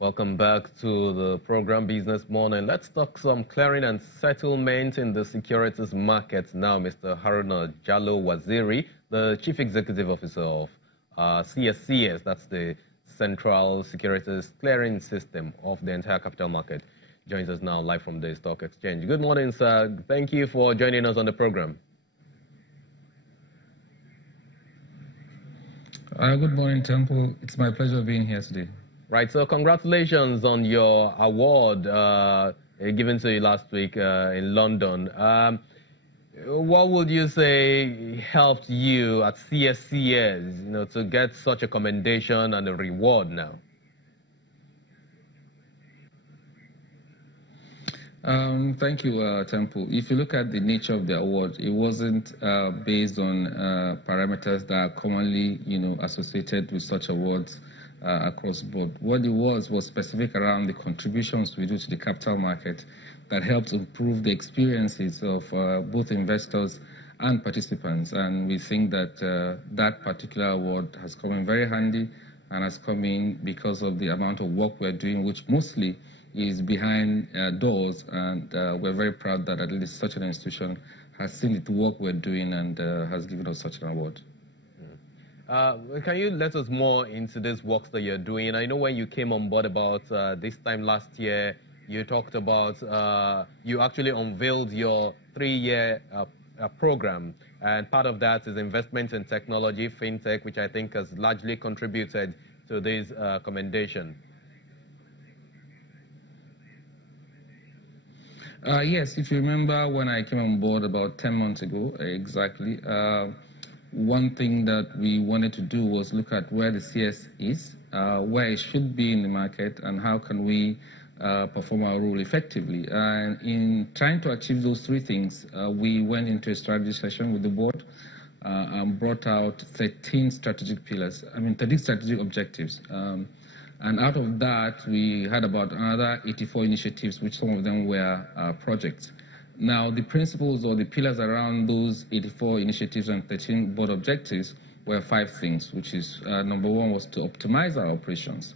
Welcome back to the program Business Morning. Let's talk some clearing and settlement in the securities market now. Mr. Haruna Jallo Waziri, the Chief Executive Officer of CSCS, that's the Central Securities Clearing System of the entire capital market, joins us now live from the Stock Exchange. Good morning, sir. Thank you for joining us on the program. Good morning, Temple. It's my pleasure being here today. Right, so congratulations on your award given to you last week in London. What would you say helped you at CSCS, to get such a commendation and a reward now? Thank you, Temple. If you look at the nature of the award, it wasn't based on parameters that are commonly, associated with such awards across the board. What it was specific around the contributions we do to the capital market that helped improve the experiences of both investors and participants. And we think that that particular award has come in very handy and has come in because of the amount of work we're doing, which mostly is behind doors. And we're very proud that at least such an institution has seen the work we're doing and has given us such an award. Can you let us more into these works that you're doing? I know when you came on board about this time last year, you talked about, you actually unveiled your 3-year program. And part of that is investment in technology, fintech, which I think has largely contributed to this commendation. Yes, if you remember when I came on board about 10 months ago, exactly, one thing that we wanted to do was look at where the CS is, where it should be in the market, and how can we perform our role effectively. And in trying to achieve those 3 things, we went into a strategy session with the board and brought out 13 strategic pillars, 13 strategic objectives. And out of that, we had about another 84 initiatives, which some of them were projects. Now, the principles or the pillars around those 84 initiatives and 13 board objectives were 5 things, which is number 1 was to optimize our operations.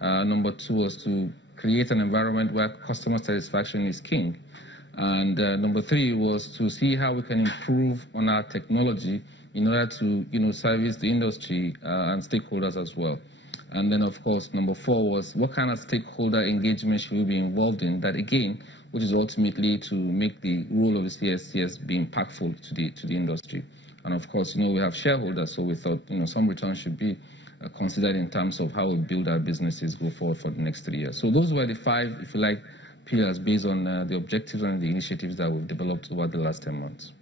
Number 2 was to create an environment where customer satisfaction is king. And number 3 was to see how we can improve on our technology in order to service the industry and stakeholders as well. And then, of course, number 4 was what kind of stakeholder engagement should we be involved in, that again, which is ultimately to make the role of the CSCS be impactful to the industry. And of course, we have shareholders, so we thought, some return should be considered in terms of how we build our businesses go forward for the next 3 years. So those were the 5, if you like, pillars based on the objectives and the initiatives that we've developed over the last 10 months.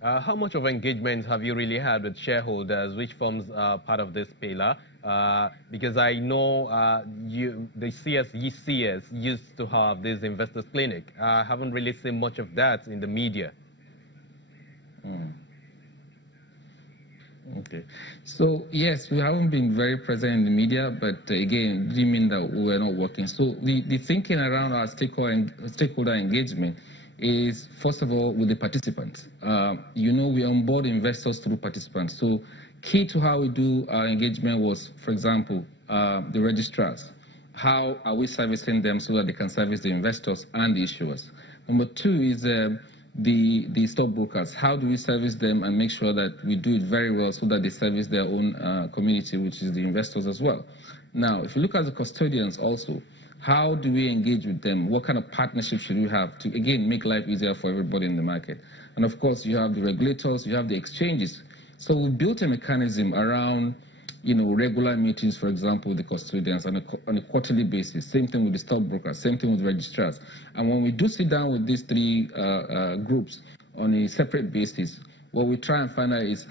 How much of engagement have you really had with shareholders, which forms part of this pillar? Because I know the CSCS used to have this investors clinic. I haven't really seen much of that in the media. Okay. So, yes, we haven't been very present in the media, but again, it didn't mean that we were not working. So the thinking around our stakeholder engagement is, first of all, with the participants. We onboard investors through participants. So key to how we do our engagement was, for example, the registrars. How are we servicing them so that they can service the investors and the issuers? Number 2 is the stockbrokers. How do we service them and make sure that we do it very well so that they service their own community, which is the investors as well? Now, if you look at the custodians also, how do we engage with them? What kind of partnership should we have to, again, make life easier for everybody in the market? And of course, you have the regulators, you have the exchanges. So we built a mechanism around, regular meetings, for example, with the custodians on a quarterly basis. Same thing with the stockbrokers, same thing with registrars. And when we do sit down with these 3 groups on a separate basis, what we try and find out is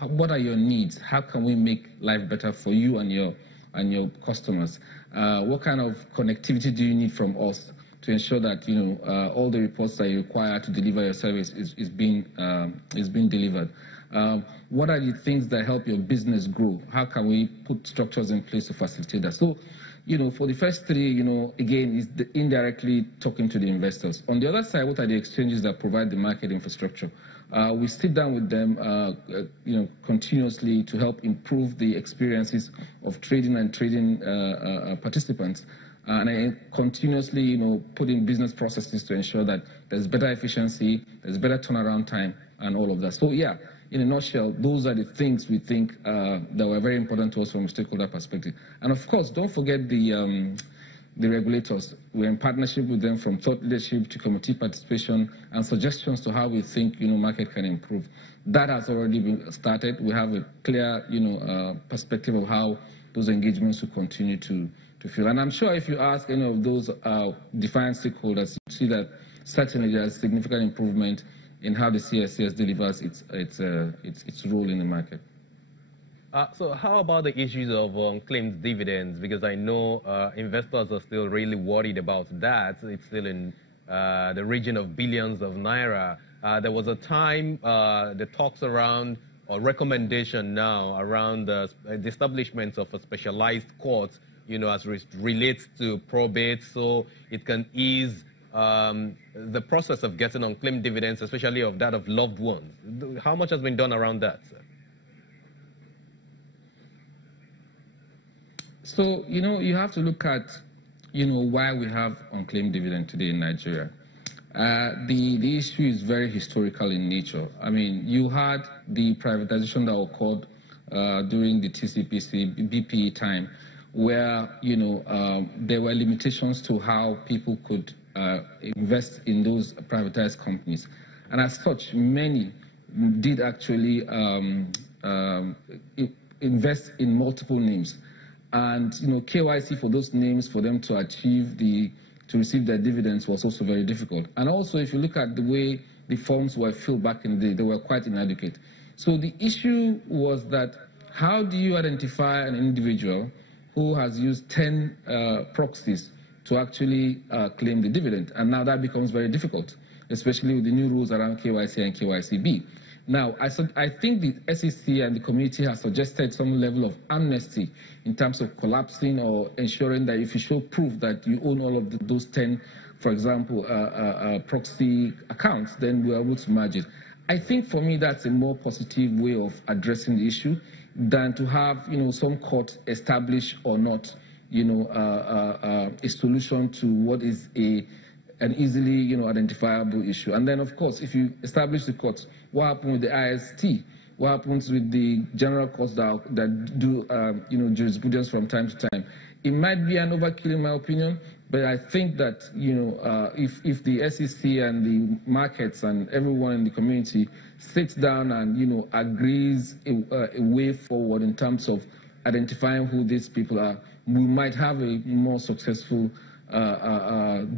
what are your needs? How can we make life better for you and your customers? What kind of connectivity do you need from us to ensure that all the reports that you require to deliver your service is being delivered? What are the things that help your business grow? How can we put structures in place to facilitate that? So, for the first 3, again, is indirectly talking to the investors. On the other side, what are the exchanges that provide the market infrastructure? We sit down with them, continuously to help improve the experiences of trading and trading participants. And I continuously, put in business processes to ensure that there's better efficiency, there's better turnaround time, and all of that. So yeah, in a nutshell, those are the things we think that were very important to us from a stakeholder perspective. And of course, don't forget the regulators. We're in partnership with them from thought leadership to committee participation and suggestions to how we think, market can improve. That has already been started. We have a clear, perspective of how those engagements will continue to feel. And I'm sure if you ask any of those defined stakeholders, you see that certainly there's significant improvement in how the CSCS delivers its role in the market. So how about the issues of unclaimed dividends? Because I know investors are still really worried about that. It's still in the region of billions of naira. There was a time the talks around, or recommendation now, around the establishment of a specialized court, as relates to probate, so it can ease the process of getting unclaimed dividends, especially of that of loved ones. How much has been done around that, sir? So, you have to look at, why we have unclaimed dividend today in Nigeria. The issue is very historical in nature. I mean, you had the privatization that occurred during the TCPC, BPE time, where, there were limitations to how people could invest in those privatized companies. And as such, many did actually invest in multiple names. And, KYC for those names, for them to receive their dividends was also very difficult. And also, if you look at the way the forms were filled back in the day, they were quite inadequate. So the issue was that how do you identify an individual who has used 10 proxies to actually claim the dividend? And now that becomes very difficult, especially with the new rules around KYC and KYCB. Now, I think the SEC and the community has suggested some level of amnesty in terms of collapsing or ensuring that if you show proof that you own all of those 10, for example, proxy accounts, then we're able to merge it. I think for me that's a more positive way of addressing the issue than to have, some court establish or not, a solution to what is an easily, identifiable issue. And then, of course, if you establish the courts, what happens with the IST? What happens with the general courts that do, jurisprudence from time to time? It might be an overkill, in my opinion, but I think that, if the SEC and the markets and everyone in the community sits down and, agrees a way forward in terms of identifying who these people are, we might have a more successful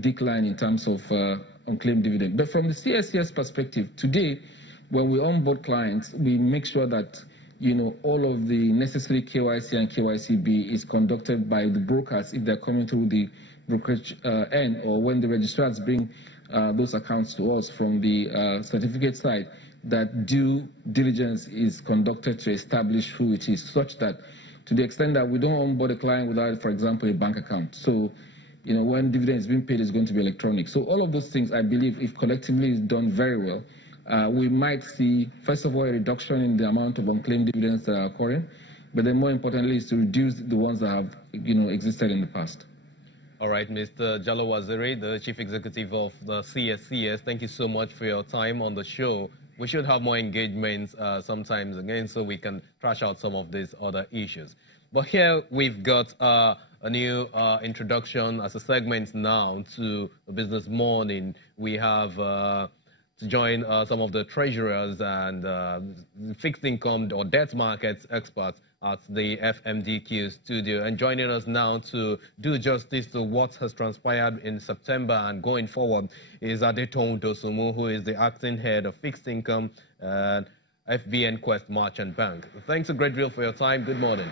decline in terms of unclaimed dividend. But from the CSCS perspective, today, when we onboard clients, we make sure that all of the necessary KYC and KYCB is conducted by the brokers if they're coming through the brokerage end, or when the registrars bring those accounts to us from the certificate side, that due diligence is conducted to establish who it is, such that to the extent that we don't onboard a client without, for example, a bank account. So, when dividend is being paid, it's going to be electronic. So all of those things, I believe, if collectively is done very well, we might see, first of all, a reduction in the amount of unclaimed dividends that are occurring, but then more importantly is to reduce the ones that have, existed in the past. All right, Mr. Jallow Waziri, the Chief Executive of the CSCS, thank you so much for your time on the show. We should have more engagements sometimes again so we can trash out some of these other issues. But here we've got a new introduction as a segment now to Business Morning. We have to join some of the treasurers and fixed income or debt markets experts at the FMDQ studio. And joining us now to do justice to what has transpired in September and going forward is Adetoun Dosumu, who is the acting head of fixed income and FBN Quest Merchant Bank. Thanks a great deal for your time. Good morning.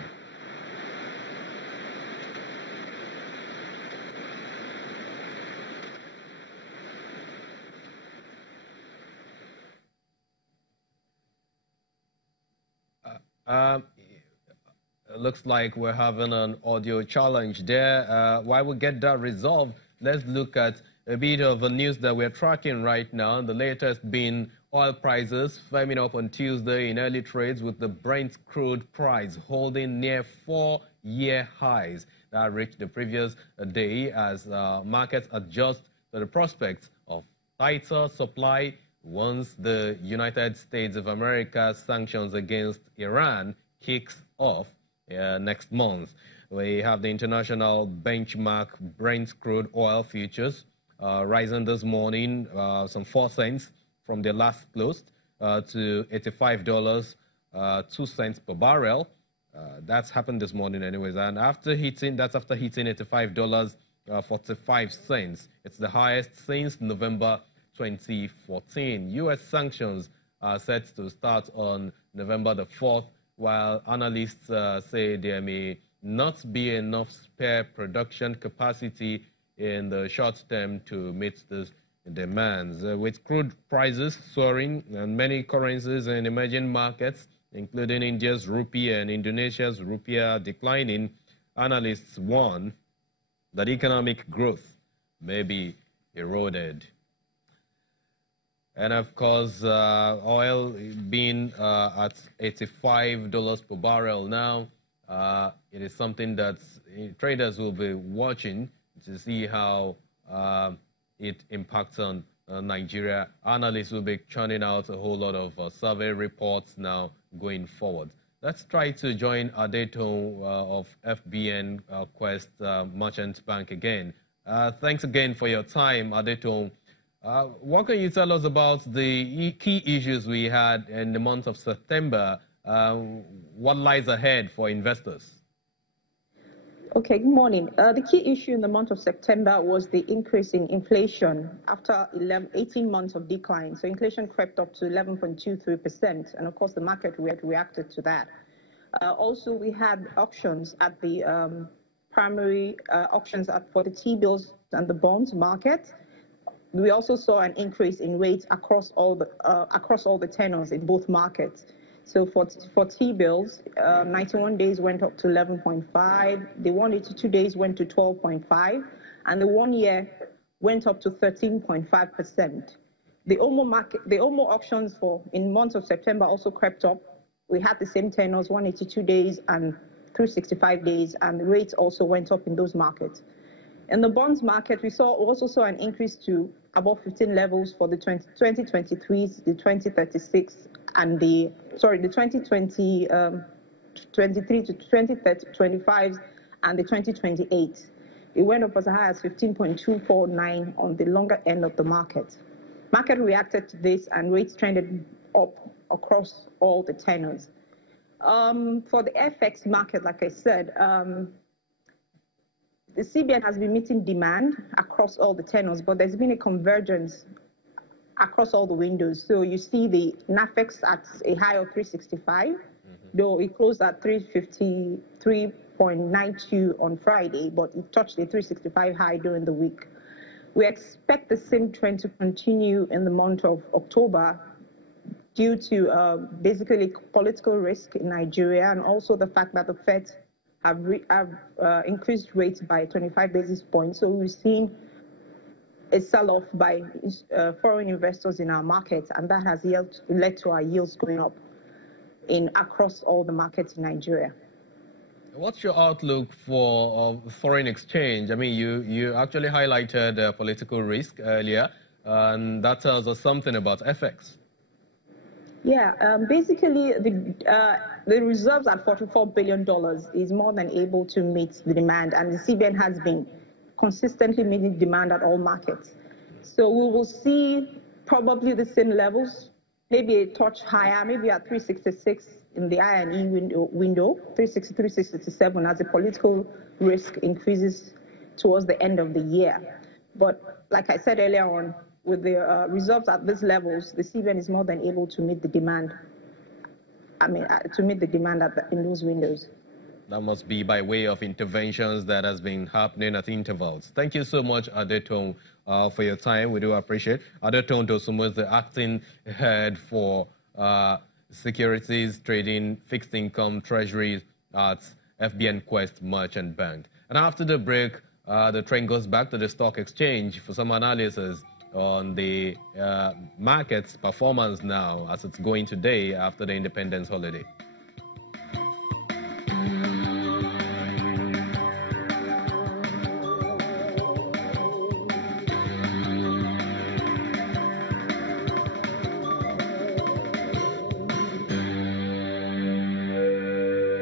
Looks like we're having an audio challenge there. While we get that resolved, let's look at a bit of the news that we're tracking right now. The latest being Oil prices firming up on Tuesday in early trades with the Brent crude price holding near 4-year highs that reached the previous day as markets adjust to the prospects of tighter supply once the United States of America's sanctions against Iran kicks off next month. We have the international benchmark Brent crude oil futures rising this morning some 4 cents from their last close to $85.02 per barrel. That's happened this morning anyways. And after hitting $85.45. It's the highest since November 2014. U.S. sanctions are set to start on November the 4th, while analysts say there may not be enough spare production capacity in the short term to meet these demands. With crude prices soaring and many currencies in emerging markets, including India's rupee and Indonesia's rupiah declining, analysts warn that economic growth may be eroded. And of course, oil being at $85 per barrel now, it is something that traders will be watching to see how it impacts on Nigeria. Analysts will be churning out a whole lot of survey reports now going forward. Let's try to join Adeton of FBN Quest Merchant Bank again. Thanks again for your time, Adeton. What can you tell us about the key issues we had in the month of September? What lies ahead for investors? Okay, good morning. The key issue in the month of September was the increase in inflation after 18 months of decline. So inflation crept up to 11.23%, and of course the market reacted to that. Also, we had auctions at the primary auctions for the T-bills and the bonds market. We also saw an increase in rates across all the tenors in both markets. So for T-bills, 91 days went up to 11.5, the 182 days went to 12.5, and the 1 year went up to 13.5%. The OMO auctions in months of September also crept up. We had the same tenors, 182 days and 365 days, and the rates also went up in those markets. In the bonds market, we also saw an increase to above 15 levels for the 2023s, the 2036, and the 2023 to 2025s and the 2028. It went up as high as 15.249 on the longer end of the market. Market reacted to this and rates trended up across all the tenors. For the FX market, like I said, the CBN has been meeting demand across all the tenors, but there's been a convergence across all the windows. So you see the NAFEX at a high of 365, though it closed at 353.92 on Friday, but it touched the 365 high during the week. We expect the same trend to continue in the month of October due to basically political risk in Nigeria, and also the fact that the Fed have increased rates by 25 basis points. So we've seen a sell-off by foreign investors in our markets, and that has led to our yields going up across all the markets in Nigeria. What's your outlook for foreign exchange? I mean, you actually highlighted political risk earlier, and that tells us something about FX. Yeah, basically the reserves at $44 billion is more than able to meet the demand, and the CBN has been consistently meeting demand at all markets. So we will see probably the same levels, maybe a touch higher, maybe at 366 in the I&E window, 360, 367 as the political risk increases towards the end of the year. But like I said earlier on, with the reserves at these levels, the CBN is more than able to meet the demand. To meet the demand in those windows. That must be by way of interventions that has been happening at intervals. Thank you so much, Adeton, for your time. We do appreciate. Adeton Dosumo is the acting head for securities trading, fixed income, treasuries at FBN Quest Merchant Bank. And after the break, the train goes back to the stock exchange for some analysis on the market's performance now as it's going today after the Independence holiday?